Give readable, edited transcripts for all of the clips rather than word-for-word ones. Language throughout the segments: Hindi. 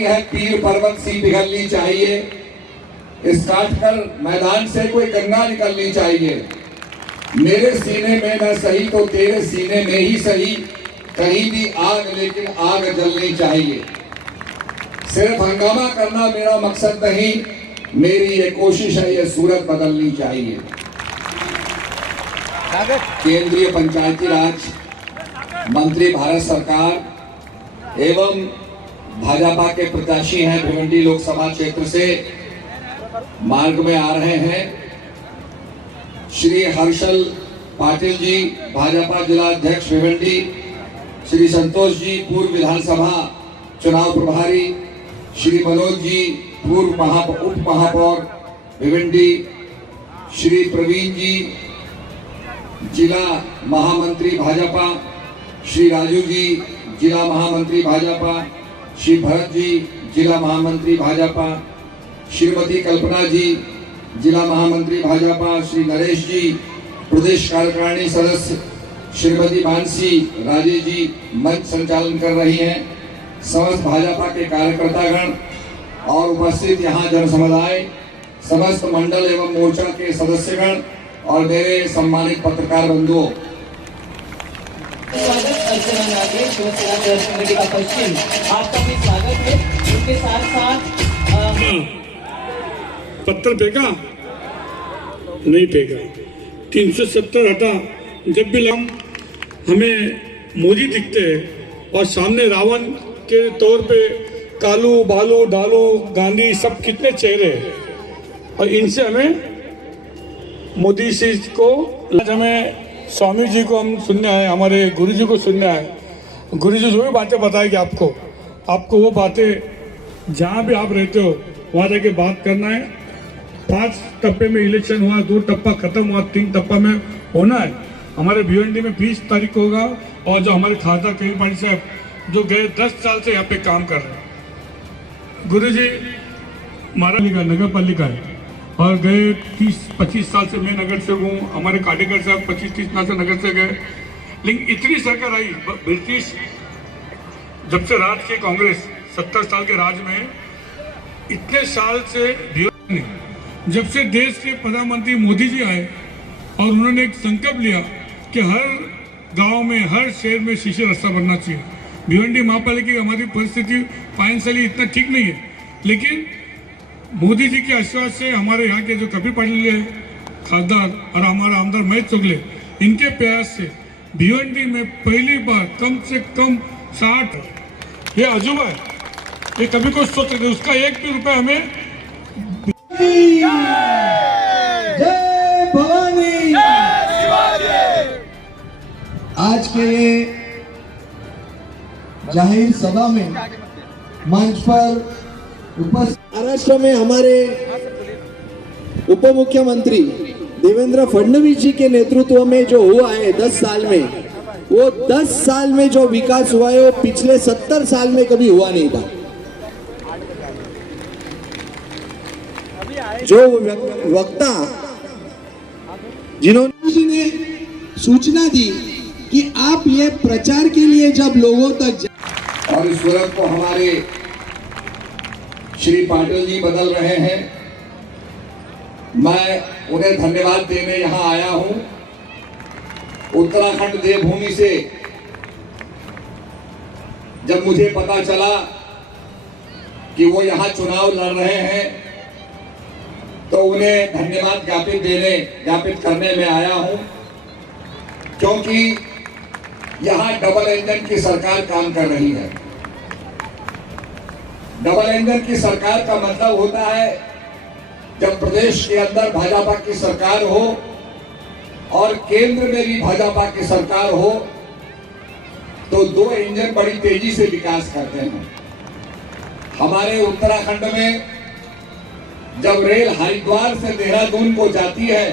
नहीं है पीर पर्वत सी पिघलनी चाहिए, इस काटकर मैदान से कोई गंगा निकलनी चाहिए। मेरे सीने में न सही तो तेरे सीने में ही सही, कहीं भी आग लेकिन आग जलनी चाहिए। सिर्फ हंगामा करना मेरा मकसद नहीं, मेरी ये कोशिश है ये सूरत बदलनी चाहिए। केंद्रीय पंचायती राज मंत्री भारत सरकार एवं भाजपा के प्रत्याशी हैं भिवंडी लोकसभा क्षेत्र से मार्ग में आ रहे हैं। श्री हर्षल पाटिल जी भाजपा जिला अध्यक्ष भिवंडी, श्री संतोष जी पूर्व विधानसभा चुनाव प्रभारी, श्री मनोज जी पूर्व उप महापौर भिवंडी, श्री प्रवीण जी जिला महामंत्री भाजपा, श्री राजू जी जिला महामंत्री भाजपा, श्री भरत जी जिला महामंत्री भाजपा, श्रीमती कल्पना जी जिला महामंत्री भाजपा, श्री नरेश जी प्रदेश कार्यकारिणी सदस्य, श्रीमती मानसी राजे जी मंच संचालन कर रही हैं। समस्त भाजपा के कार्यकर्तागण और उपस्थित यहाँ जन समुदाय, समस्त मंडल एवं मोर्चा के सदस्यगण और मेरे सम्मानित पत्रकार बंधुओं, आपका भी स्वागत है। उनके साथ साथ पत्थर फेंका नहीं फेंका, 370 हटा। जब भी हमें मोदी दिखते हैं और सामने रावण के तौर पे कालू बालू डालू गांधी सब कितने चेहरे हैं, और इनसे हमें मोदी जी को, हमें स्वामी जी को हम सुनने आए, हमारे गुरु जी को सुनने आए। गुरु जी जो भी बातें बताएंगे आपको वो बातें जहाँ भी आप रहते हो वहाँ जाके बात करना है। 5 टप्पे में इलेक्शन हुआ, 2 टप्पा खत्म हुआ, 3 टप्पा में होना है। हमारे भिवंडी में 20 तारीख को होगा। और जो हमारे खाता कई पाटिल साहब जो गए 10 साल से यहाँ पे काम कर रहे हैं, गुरु जी महाराज नगर पालिका है और गए 30-25 साल से मैं नगर से हूँ। हमारे काटेकर साहब 25-30 साल से नगर से गए। लेकिन इतनी सरकार आई ब्रिटिश जब से राज की कांग्रेस 70 साल के राज में, इतने साल से जब से देश के प्रधानमंत्री मोदी जी आए और उन्होंने एक संकल्प लिया कि हर गांव में हर शहर में शीशे रास्ता बनना चाहिए। भिवंडी महापालिका की हमारी परिस्थिति फाइनेंशियली इतना ठीक नहीं है, लेकिन मोदी जी के आशीर्वाद से हमारे यहाँ के जो कपिल पाटिल खासदार और हमारा आमदार महेश चोगले, इनके प्रयास से भिवंडी में पहली बार कम से कम 60, ये अजूबा है, ये कभी कोई सोच सकते, उसका 1 भी रुपया हमें। जय भवानी। आज के जाहिर सभा में मंच पर उपस्थित महाराष्ट्र में हमारे उप मुख्यमंत्री देवेंद्र फडणवीस जी के नेतृत्व में जो हुआ है 10 साल में, वो 10 साल में जो विकास हुआ है वो पिछले 70 साल में कभी हुआ नहीं था। जो वक्ता जिन्होंने ने सूचना दी कि आप ये प्रचार के लिए जब लोगों तक और इस सूरत को हमारे श्री पाटिल जी बदल रहे हैं, मैं उन्हें धन्यवाद देने यहाँ आया हूँ। उत्तराखंड देवभूमि से जब मुझे पता चला कि वो यहाँ चुनाव लड़ रहे हैं तो उन्हें धन्यवाद ज्ञापित करने में आया हूँ, क्योंकि यहाँ डबल इंजन की सरकार काम कर रही है। डबल इंजन की सरकार का मतलब होता है जब प्रदेश के अंदर भाजपा की सरकार हो और केंद्र में भी भाजपा की सरकार हो तो 2 इंजन बड़ी तेजी से विकास करते हैं। हमारे उत्तराखंड में जब रेल हरिद्वार से देहरादून को जाती है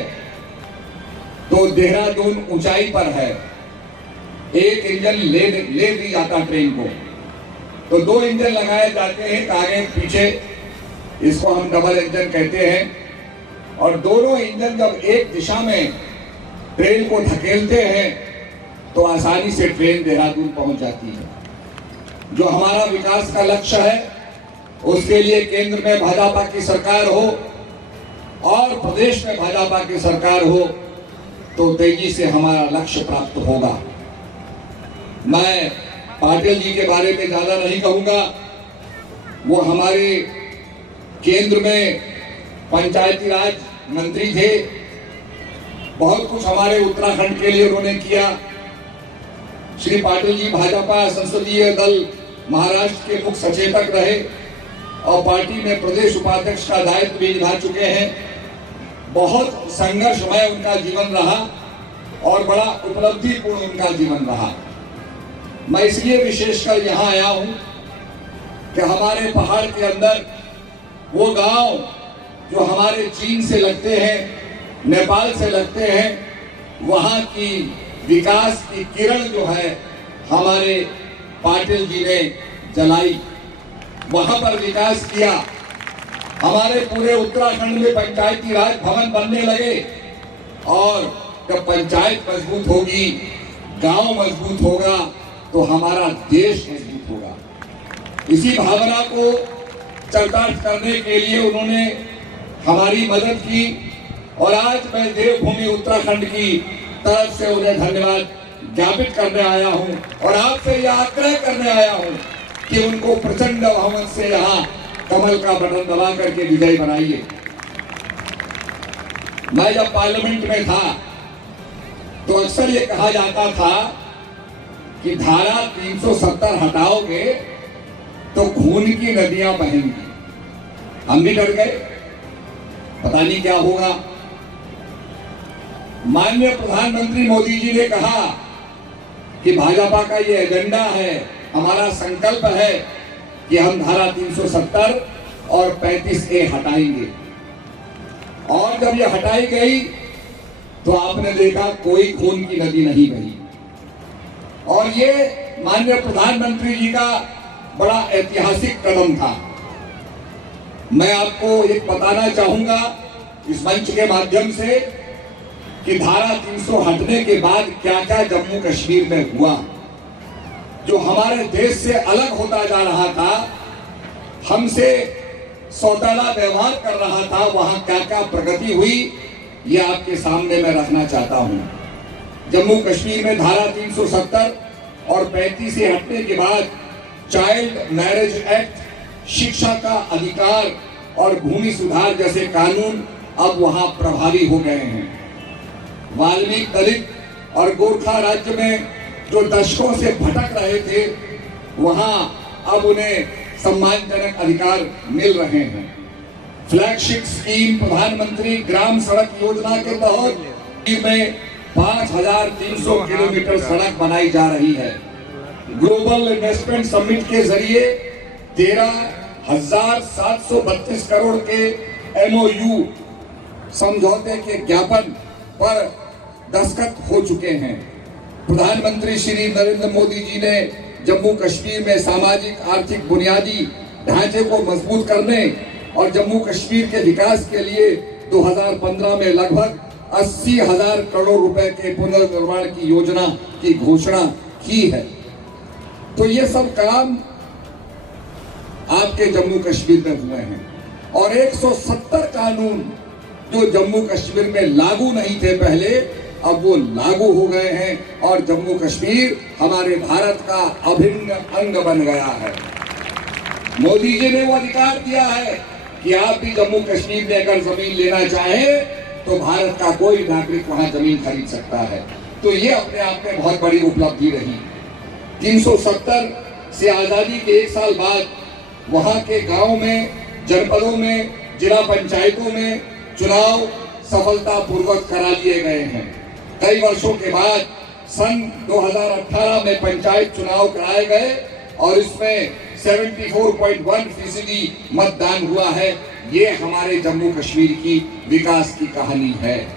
तो देहरादून ऊंचाई पर है, 1 इंजन ले दी जाता ट्रेन को, तो 2 इंजन लगाए जाते हैं आगे पीछे, इसको हम डबल इंजन कहते हैं। और दोनों इंजन जब एक दिशा में ट्रेन को धकेलते हैं तो आसानी से ट्रेन देहरादून पहुंच जाती है। जो हमारा विकास का लक्ष्य है उसके लिए केंद्र में भाजपा की सरकार हो और प्रदेश में भाजपा की सरकार हो तो तेजी से हमारा लक्ष्य प्राप्त होगा। मैं पाटिल जी के बारे में ज्यादा नहीं कहूंगा। वो हमारे केंद्र में पंचायती राज मंत्री थे। बहुत कुछ हमारे उत्तराखंड के लिए उन्होंने किया। श्री पाटिल जी भाजपा संसदीय दल महाराष्ट्र के मुख्य सचेतक रहे और पार्टी में प्रदेश उपाध्यक्ष का दायित्व भी निभा चुके हैं। बहुत संघर्षमय उनका जीवन रहा और बड़ा उपलब्धिपूर्ण उनका जीवन रहा। मैं इसलिए विशेषकर यहाँ आया हूँ कि हमारे पहाड़ के अंदर वो गांव जो हमारे चीन से लगते हैं, नेपाल से लगते हैं, वहाँ की विकास की किरण जो है हमारे पाटिल जी ने जलाई। वहां पर विकास किया। हमारे पूरे उत्तराखंड में पंचायती राज भवन बनने लगे और जब पंचायत मजबूत होगी, गांव मजबूत होगा तो हमारा देश मजबूत होगा। इसी भावना को चरितार्थ करने के लिए उन्होंने हमारी मदद की और आज मैं देवभूमि उत्तराखंड की तरफ से उन्हें धन्यवाद ज्ञापित करने आया हूं और आपसे यह आग्रह करने आया हूं कि उनको प्रचंड बहुमत से यहाँ कमल का बटन दबा करके विजयी बनाइए। मैं जब पार्लियामेंट में था तो अक्सर ये कहा जाता था कि धारा 370 हटाओगे तो खून की नदियां बहेंगी। हम भी डर गए, पता नहीं क्या होगा। माननीय प्रधानमंत्री मोदी जी ने कहा कि भाजपा का ये एजेंडा है, हमारा संकल्प है कि हम धारा 370 और 35A हटाएंगे। और जब ये हटाई गई तो आपने देखा कोई खून की नदी नहीं बही। और ये माननीय प्रधानमंत्री जी का बड़ा ऐतिहासिक कदम था। मैं आपको एक बताना चाहूंगा इस मंच के माध्यम से कि धारा 300 हटने के बाद क्या क्या जम्मू कश्मीर में हुआ। जो हमारे देश से अलग होता जा रहा था, हमसे सौतेला व्यवहार कर रहा था, वहां क्या क्या प्रगति हुई ये आपके सामने मैं रखना चाहता हूं। जम्मू कश्मीर में धारा 370 और 35A हटने के बाद चाइल्ड मैरिज एक्ट, शिक्षा का अधिकार और भूमि सुधार जैसे कानून अब वहां प्रभावी हो गए हैं। वाल्मीकि दलित और गोरखा राज्य में जो दशकों से भटक रहे थे, वहां अब उन्हें सम्मानजनक अधिकार मिल रहे हैं। फ्लैगशिप स्कीम प्रधानमंत्री ग्राम सड़क योजना के तहत में 5300 किलोमीटर सड़क बनाई जा रही है। ग्लोबल इन्वेस्टमेंट समिट के जरिए 13,732 करोड़ के MOU समझौते के ज्ञापन पर दस्तखत हो चुके हैं। प्रधानमंत्री श्री नरेंद्र मोदी जी ने जम्मू कश्मीर में सामाजिक आर्थिक बुनियादी ढांचे को मजबूत करने और जम्मू कश्मीर के विकास के लिए 2015 में लगभग 80,000 करोड़ रुपए के पुनर्निर्माण की योजना की घोषणा की है। तो ये सब काम आपके जम्मू कश्मीर में हुए हैं और 170 कानून जो जम्मू कश्मीर में लागू नहीं थे पहले, अब वो लागू हो गए हैं और जम्मू कश्मीर हमारे भारत का अभिन्न अंग बन गया है। मोदी जी ने वो अधिकार दिया है कि आप भी जम्मू कश्मीर में अगर जमीन लेना चाहें तो भारत का कोई नागरिक वहां जमीन खरीद सकता है। तो ये अपने आप में बहुत बड़ी उपलब्धि रही। 370 से आजादी के 1 साल बाद वहां के गांव में, जनपदों में, जिला पंचायतों में चुनाव सफलतापूर्वक करा लिए गए हैं। कई वर्षों के बाद सन 2018 में पंचायत चुनाव कराए गए और इसमें 74.1% मतदान हुआ है। ये हमारे जम्मू कश्मीर की विकास की कहानी है।